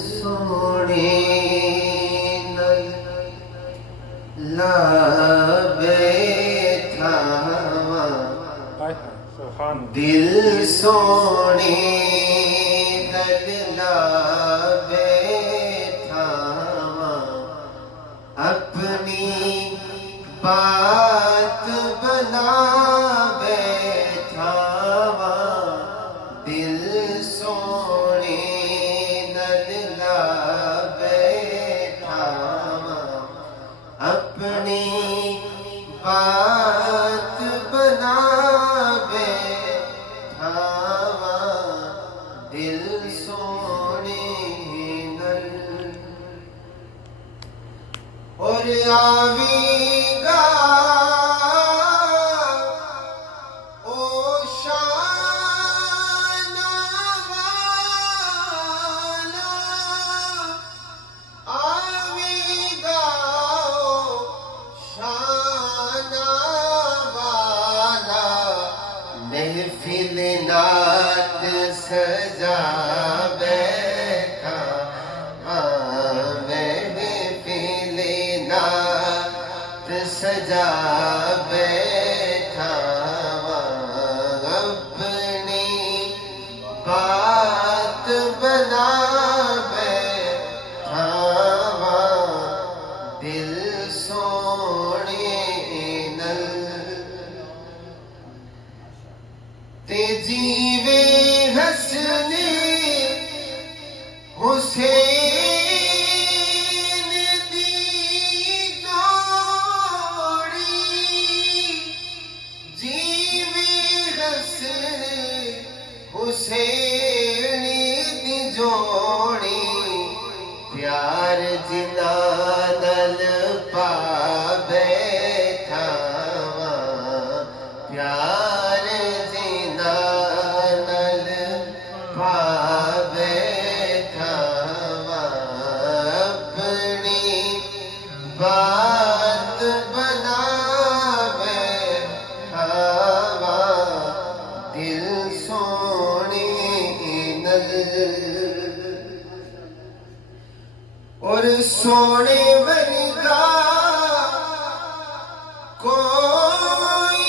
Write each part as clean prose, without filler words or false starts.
सोने लाबे थावा दिल सोने लाबे थावा अपनी बात बना बैठावा दिल सोने अपनी बात बना बैठावा दिल सोने नल और आवेगा ओ शान वाला आवेगा महफिल नात सजा बैठा महफिल नात सजा बैठा अपनी बात बना बैठा दिल सोने नल ते जीवे हसने हुसैन दी जोड़ी जीवे हसने हुसैन दी जोड़ी प्यार जिना नल पा बैठा प्यार बात बना बैठावा दिल सोने नल और सोने वर्गा कोई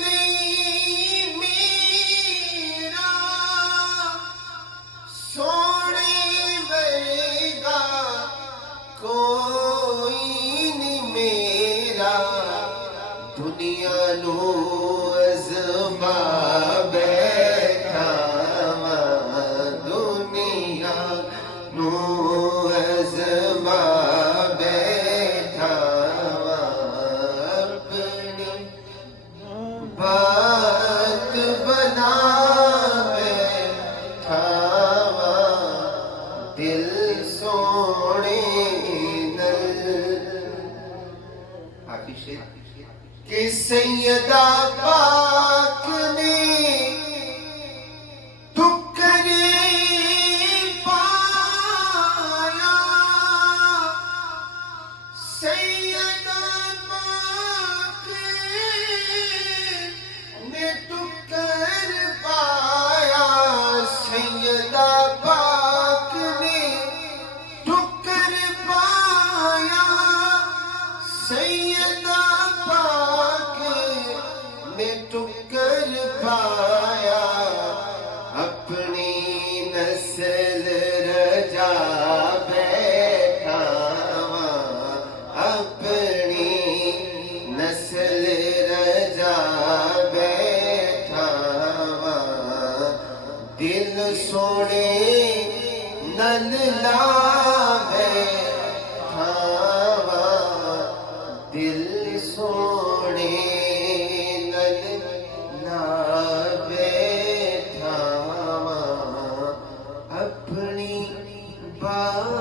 नहीं मेरा सोने वर्गा कोई दुनिया नो अज़मा बैठा दुनिया नो अज़मा बैठा अपनी बात बना बैठा दिल सोने नल कि सैयदा पाक ने टुकड़े पाया सैयदा पाक ने टुकड़ पाया सैयदा पाक ने टुकड़ पाया सैयदा टुकर पाया अपनी नस्ल रजा बैठा अपनी नस्ल रजा बैठा दिल सोने नल ला बैठा दिल सोने अपनी बात